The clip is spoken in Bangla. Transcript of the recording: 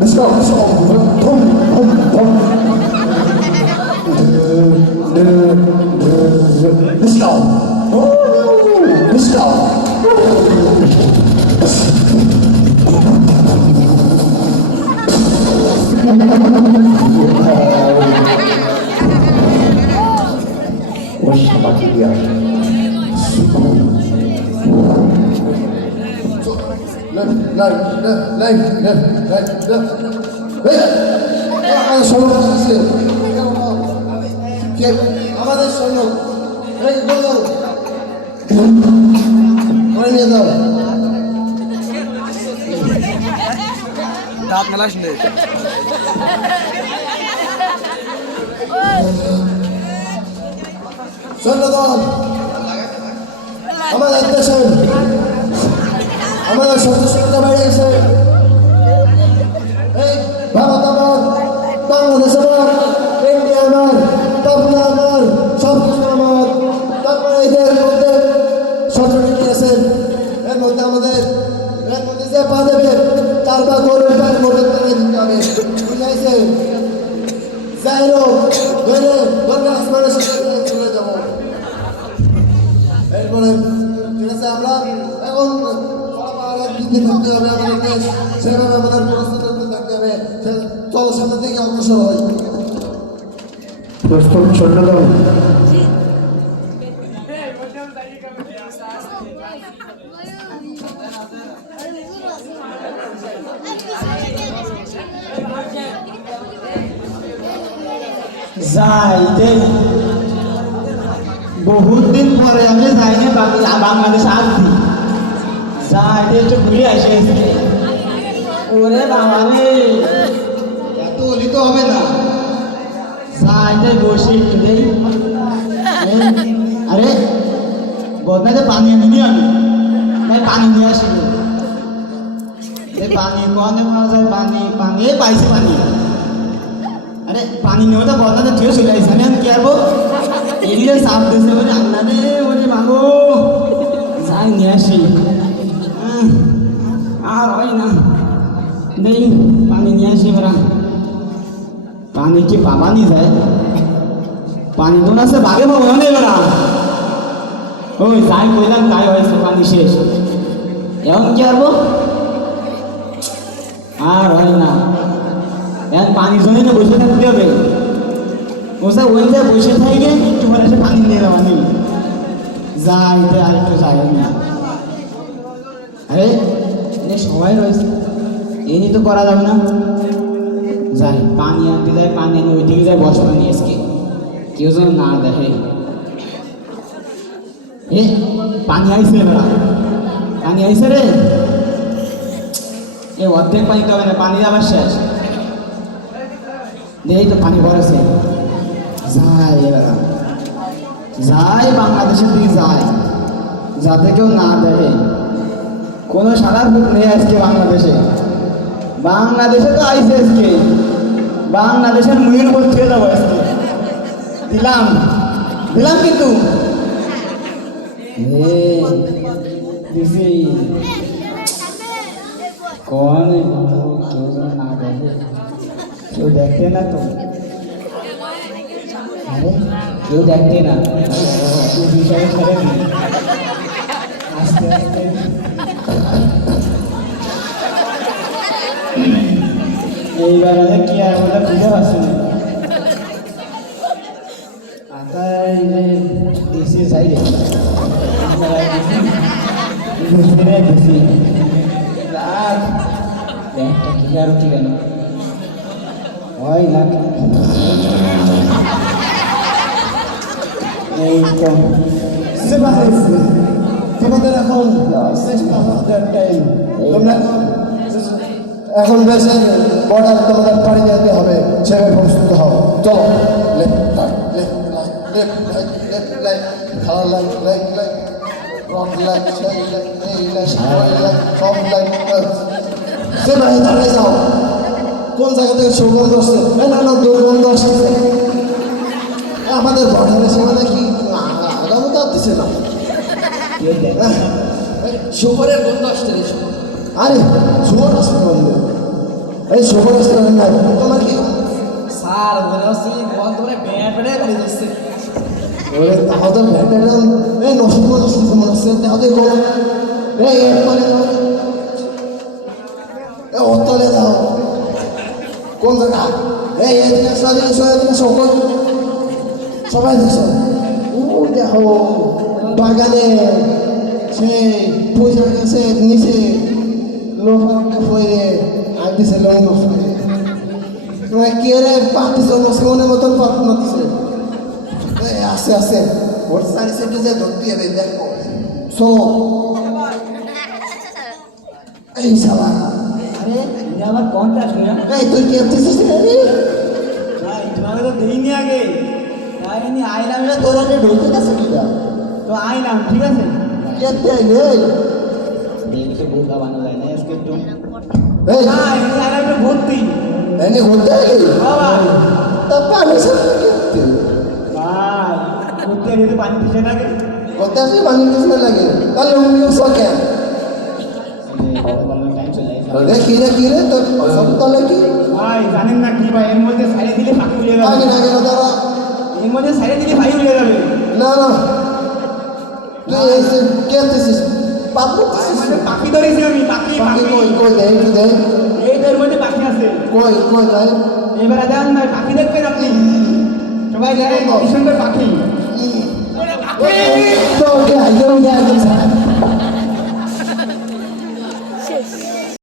Let's go. Let's go. আমাদের সৈন্য করে নিয়ে যাও দাঁত মেলাস নে সৈন্যদল আমাদের দেশে আমাদের সদস্যতা বেড়েছে এই ভারত আমার বাংলাদেশ আমার ইন্ডিয়া আমার পাবনা আমার সব কিছু আমার তারপরে এদের মধ্যে সরকারি নিয়েছেন এর মধ্যে যে পা দেবে তার বা গরুর তার গরুর তাকে দিতে হবে বুঝাইছে যাই হোক ধরে ধরে আসমানের সাথে চলে যাবো এরপরে ঠিক আছে আমরা এখন থাকতে হবে আমাদের দেশ সেভাবে আমাদের প্রস্তুত থাকতে হবে চলো সামনে থেকে অগ্রসর হয় প্রস্তুত সৈন্যদল যাইতে বহুত দিন পরে আমি যাইনি বাংলাদেশ আসছি যাইতে একটু ঘুরে আসে ওরে বাবা রে এত অলি তো হবে না যাইতে বসে একটু দেই আরে বদনাতে পানি আনিনি আমি তাই পানি নিয়ে আসি এই পানি কনে পাওয়া যায় পানি পাইছি পানি আরে পানি নেওয়া তো বদনাতে ঠিক চলে আসছে আমি কি আরবো এদিকে সাপ দিয়েছে বলে আল্লাহ রে ওরে মাগো যাই নিয়ে আসি আর হয় না নেই পানি নিয়ে আসি এবার পানি কি পাবা নি যায় পানি তো না সে বাগে পাবো না এবার ওই যাই কইলাম তাই হয়েছে পানি শেষ এখন কি আরবো আর হয় না এখন পানির জন্য না বসে থাকতে হবে ওসা ওই যায় বসে থাকে একটু পরে এসে পানি নিয়ে যাওয়া নেই যাইতে আর একটু যাই না আরে সবাই রয়েছে এই তো করা যাবে না যাই পানি আনতে যায় পানি আনি ওইদিকে যায় বসবা নিয়ে আজকে কেউ যেন না দেখে এ পানি আইছে বেড়া পানি আইছে রে এ অর্ধেক পানি তো হবে না পানি আবার শেষ এই তো পানি পড়েছে যাই এবার যাই বাংলাদেশের দিকে যায় যাতে কেউ না দেখে কোনো সারা বুক নেই আজকে বাংলাদেশে তো আইসে আজকে বাংলাদেশের মুহির উপর ছেড়ে যাবো আজকে দিলাম কিন্তু দিছি কন কেউ না দেখে কেউ দেখতে না তো আরে কেউ দেখতে না তুই বিষয়ে ছেড়ে দি আস্তে আস্তে এইবার কি আর বলে বুঝতে পারছি না আতাই যে দেশি সাইডে দেশি রাত একটা কি আর ঠিক না হয় না এই তো তোমাদের এখন তোমরা এখন দেশের বর্ডার তোমাদের পাড়ি যেতে হবে সেভাবে প্রস্তুত হও চলো left leg, color leg, leg, wrong leg, straight leg, knee leg, right leg, top leg, সে ভাই দাঁড়ায় যাও কোন জায়গা থেকে সুগন্ধ আসছে না না দুর্গন্ধ আসছে আমাদের বর্ডারে সীমানা কি আগামী তো দিচ্ছে না শুকরের গন্ধ আসছে রে আরে শুয়োর আসছে বন্ধু এই শুয়োর আসছে না তোমার কি স্যার মনে হচ্ছে বন্ধ করে ব্যাট ব্যাটে বাড়ি যাচ্ছে ওরে তাহলে ব্যাটারিয়াম এই নষ্ট মনে হচ্ছে তাহলে কোনো এই একবারে এ অতলে দাও কোন জায়গা এই এদিকে সকল সবাই দেখছো ও দেখো বাগানে সেই পয়সা গেছে নিচে লোহাটা ফয়ে আইতেছে লোহা ফয়ে কে রে পাতিস মনের মতন পাত মাতিছে আছে আছে ওর সারি সেটে যে ধরতে হবে দেখো সো এই সালা আরে এটা আমার কোনটা শুনে এই তুই কি করতেছিস রে ভাই তোমাকে তো দেইনি আগে তাই আমি আইলাম এটা তোর আগে ঢুকতে গেছে কিটা তো আইলাম ঠিক আছে কেতে আইলে দেখে বোকা বানানো যায় না আজকে একটু এই না আমি আইলাম একটু ভর্তি এনে ঘুরতে আইলি বাবা তা পানি সাথে কেতে ভাই ভর্তি যদি পানি দিছে না আগে কত আসলে পানি দিতে লাগে তাহলে উনি সকে রে কি রে তোর সপ্তাহে কি ভাই জানেন না কি ভাই এর মধ্যে সাইডে দিলে পাখি উড়ে যাবে আগে না গেল দাঁড়া এর মধ্যে সাইডে দিলে পাখি উড়ে যাবে না না তুই এসে কেতেছিস পাবো মানে পাখি ধরেছি আমি পাখি পাখি পাখি কই কই দে একটু দে এইটার মধ্যে পাখি আছে কই কই ভাই এবার দেন ভাই পাখি দেখবেন আপনি সবাই দেখেন কি সুন্দর পাখি তো